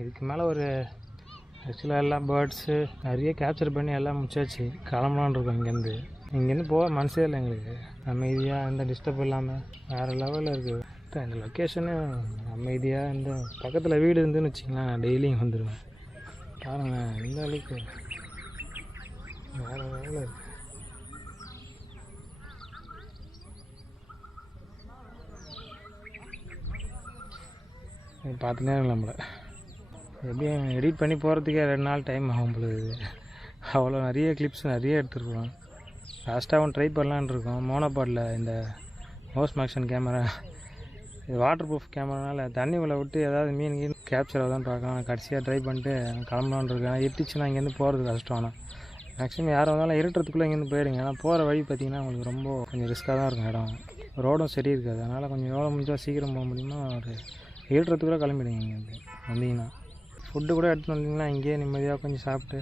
இதுக்கு மேலே ஒரு ஆக்சுவலாக எல்லாம் பேர்ட்ஸு நிறைய கேப்சர் பண்ணி எல்லாம் முடிச்சாச்சு. கிளம்பலான் இருக்கோம் இங்கேருந்து போக மனசே இல்லை எங்களுக்கு. அமைதியாக எந்த டிஸ்டர்ப் இல்லாமல் வேறு லெவலில் இருக்குது. இந்த லொக்கேஷனு அமைதியாக இந்த பக்கத்தில் வீடு இருந்துன்னு வச்சிங்களேன், டெய்லியும் வந்துடுவேன். பாருங்கள் இந்த அளவுக்கு வேறு லெவலில் இருக்குது. பார்த்துனே நம்மளை எப்படியும் எடிட் பண்ணி போகிறதுக்கே 2 நாள் டைம் ஆகும் பொழுது. அவ்வளோ நிறைய கிளிப்ஸ் நிறைய எடுத்துருக்கோம். லாஸ்ட்டாக ஒன்று ட்ரை பண்ணலான்னு இருக்கோம். மோனோபாடில் இந்த மோஸ்ட் மேக்ஷன் கேமரா, இது வாட்டர் ப்ரூஃப் கேமரானால தண்ணி உள்ள விட்டு ஏதாவது மீன் கேப்சர் ஆகுதான்னு பார்க்கலாம். கடைசியாக ட்ரை பண்ணிட்டு கிளம்பலான்னு இருக்கேன். ஏன்னா இருட்டுச்சுன்னா இங்கேருந்து போகிறது கஷ்டம். ஆனால் மேக்ஸிமம் யாரும் வந்தாலும் இருட்டுறதுக்குள்ளே இங்கேருந்து போயிடுங்க. ஏன்னா போகிற வழி பார்த்திங்கன்னா உங்களுக்கு ரொம்ப கொஞ்சம் ரிஸ்க்காக தான் இருக்கும். இடம் ரோடும் சரி இருக்காது. அதனால் கொஞ்சம் எவ்வளோ முடிஞ்சால் சீக்கிரம் போக முடியுமோ ஒரு இருட்டுறதுக்குள்ளே கிளம்பிடுங்க. இங்கேருந்து வந்தீங்கன்னா ஃபுட்டு கூட எடுத்துகிட்டு வந்தீங்கன்னா இங்கேயே நிம்மதியாக கொஞ்சம் சாப்பிட்டு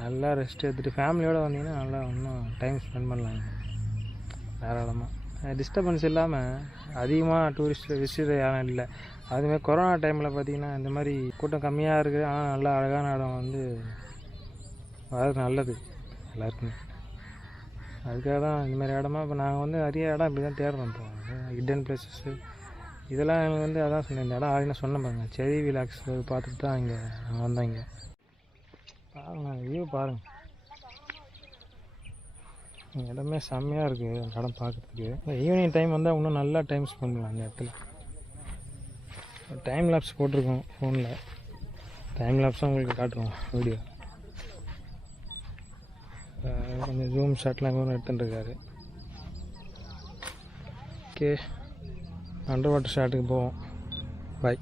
நல்லா ரெஸ்ட் எடுத்துகிட்டு ஃபேமிலியோடு வந்தீங்கன்னா நல்லா இன்னும் டைம் ஸ்பெண்ட் பண்ணலாம் தாராளமாக. டிஸ்டர்பன்ஸ் இல்லாமல் அதிகமாக டூரிஸ்ட் விசிட்டர் யாரும் இல்லை. அதுமாதிரி கொரோனா டைமில் பார்த்திங்கன்னா இந்த மாதிரி கூட்டம் கம்மியாக இருக்குது. ஆனால் நல்லா அழகான இடம் வர்றது நல்லது எல்லாருக்குமே. அதுக்காக தான் இந்தமாதிரி இடமா இப்போ நாங்கள் நிறைய இடம் இப்படி தான் தேடுறோம். இப்போ ஹிடன் பிளேசஸ்ஸு இதெல்லாம் எனக்கு அதான் சொன்னேன். இந்த இடம் ஆளுன்னு சொன்ன பாருங்க, செரி விலாக்ஸ் பார்த்துட்டு தான் இங்கே வந்தோம். இங்கே பாருங்கள், வியூ பாருங்கள். இடமே செம்மையாக இருக்குது அந்த இடம் பார்க்குறதுக்கு. ஈவினிங் டைம் வந்தால் இன்னும் நல்லா டைம் ஸ்பெண்ட் பண்ணலாம் அந்த இடத்துல. டைம் லேப்ஸ் போட்டிருக்கோம் ஃபோனில். டைம் லேப்ஸும் உங்களுக்கு காட்டுறோம் வீடியோ. கொஞ்சம் ஜூம் ஷாட்லாம் எடுத்துட்டுருக்காரு. ஓகே, அண்டர் வாட்டர் ஷாட்டுக்கு போவோம். பாய்.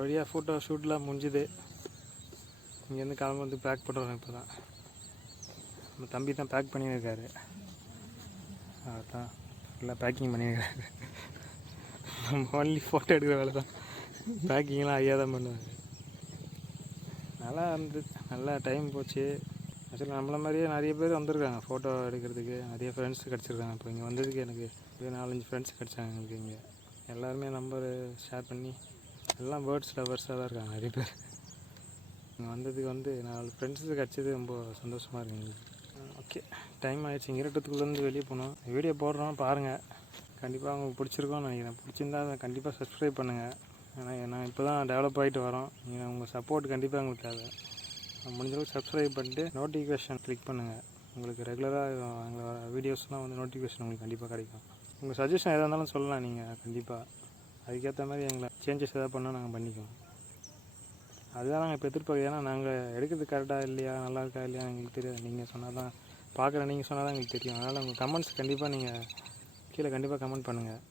வழியாக ஃபோட்டோ ஷூட்லாம் முடிஞ்சுது. இங்கேருந்து கிளம்பி வந்து பேக் பண்ணுறோம். இப்போ தான் நம்ம தம்பி தான் பேக் பண்ணியிருக்காரு. அதான் ஃபுல்லாக பேக்கிங் பண்ணியிருக்காரு. நம்ம ஒன்லி ஃபோட்டோ எடுக்கிற வேலை தான். பேக்கிங்லாம் ஐயா தான் பண்ணுவார். நல்லா இருந்தது, நல்லா டைம் போச்சு. ஆக்சுவலி நம்மள மாதிரியே நிறைய பேர் வந்திருக்காங்க ஃபோட்டோ எடுக்கிறதுக்கு. நிறைய ஃப்ரெண்ட்ஸ் கிடச்சிருக்காங்க. இப்போ இங்கே வந்ததுக்கு எனக்கு 4-5 ஃப்ரெண்ட்ஸ் கிடச்சாங்க எனக்கு. இங்கே எல்லாருமே நம்பர் ஷேர் பண்ணி எல்லாம் பேர்ட்ஸ் லவர்ஸாக தான் இருக்காங்க நிறைய பேர். இங்கே வந்ததுக்கு 4 ஃப்ரெண்ட்ஸு கிடச்சது ரொம்ப சந்தோஷமாக இருக்குங்க. ஓகே, டைம் ஆகிடுச்சு. இங்கே இருட்டத்துக்குள்ளேருந்து வெளியே போகணும். வீடியோ போடுறோம் பாருங்கள். கண்டிப்பாக உங்களுக்கு பிடிச்சிருக்கோன்னு நினைக்கிறேன். பிடிச்சிருந்தா அதை கண்டிப்பாக சப்ஸ்கிரைப் பண்ணுங்கள். ஏன்னா நான் இப்போ தான் டெவலப் ஆகிட்டு வரோம். நீங்கள் உங்கள் சப்போர்ட் கண்டிப்பாக உங்களுக்கு தேவை. முடிஞ்சளவுக்கு சப்ஸ்கிரைப் பண்ணிட்டு நோட்டிஃபிகேஷன் கிளிக் பண்ணுங்கள். உங்களுக்கு ரெகுலராக எங்களோட வீடியோஸ்லாம் நோட்டிஃபிகேஷன் உங்களுக்கு கண்டிப்பாக கிடைக்கும். உங்கள் சஜஷன் எதாக இருந்தாலும் சொல்லலாம். நீங்கள் கண்டிப்பாக அதுக்கேற்ற மாதிரி எங்களை சேஞ்சஸ் எதாவது பண்ணால் நாங்கள் பண்ணிக்குவோம். அதுதான் நாங்கள் இப்போ எதிர்பார்க்க. ஏன்னா நாங்கள் எடுக்கிறது கரெக்டாக இல்லையா, நல்லா இருக்கா இல்லையா எங்களுக்கு தெரியாது. நீங்கள் சொன்னால் தான் பார்க்குறேன். நீங்கள் சொன்னால் தான் எங்களுக்கு தெரியும். அதனால் உங்கள் கமெண்ட்ஸ் கண்டிப்பாக நீங்கள் கீழே கண்டிப்பாக கமெண்ட் பண்ணுங்கள்.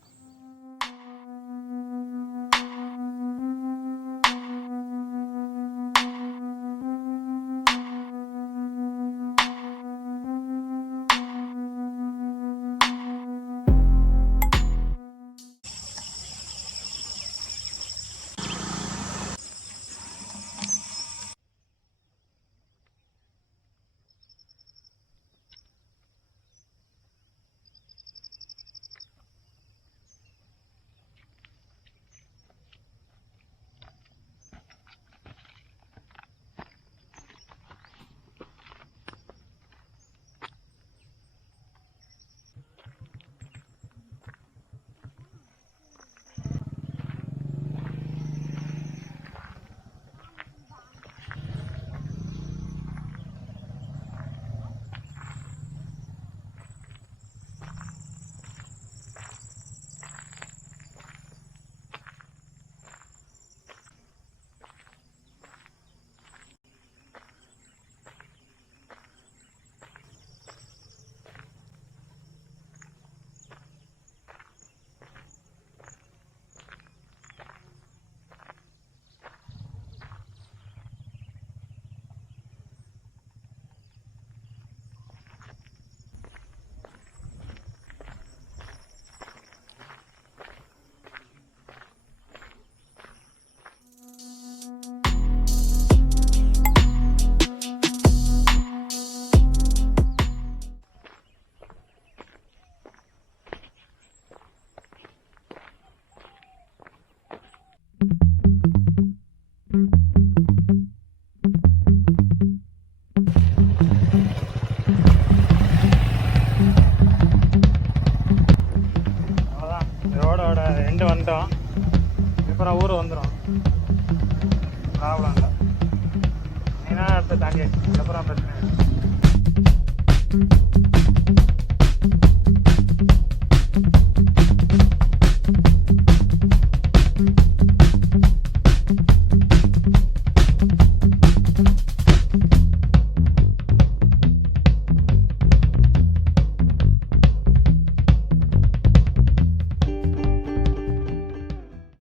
தாண்டி அப்புறம் பிரச்சனை